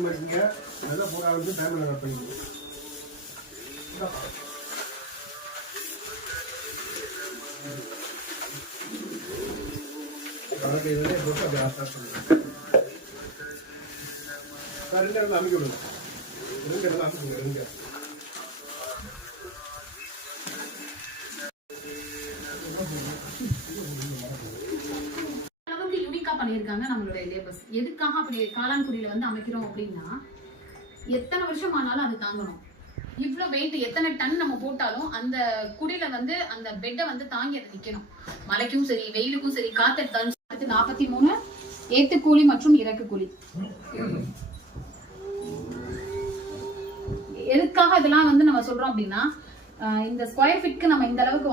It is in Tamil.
ஓப்பன் பண்ணிங்க நல்லா பூரா வந்து டைமில் கட் பண்ணிக்கணும். வழக்கை இதே போட்டு அப்படி ஸ்டார்ட் பண்ணுங்க. ரெண்டு இடத்துல அமைக்க விடுங்க. ரெண்டு இடத்துல அமைக்குங்க. ரெண்டு பண்ணியிருக்காங்க நம்மளுடைய லேபர்ஸ். எதுக்காக அப்படி காளான்குடியில வந்து அமைக்கிறோம் அப்படின்னா, எத்தனை வருஷம் ஆனாலும் அது தாங்கணும். இவ்வளவு வெயிட் எத்தனை டன் நம்ம போட்டாலும் அந்த குடியில வந்து அந்த பெட்டை வந்து தாங்கி அதை நிக்கணும். மழைக்கும் சரி வெயிலுக்கும் சரி காத்தெடுத்தாலும். அடுத்து 43 ஏத்து கூலி மற்றும் இறக்கு கூலி. எதுக்காக இதெல்லாம் வந்து நம்ம சொல்றோம் அப்படின்னா, இந்த ஸ்கொயர் ஃபீட்க்கு நம்ம இந்த அளவுக்கு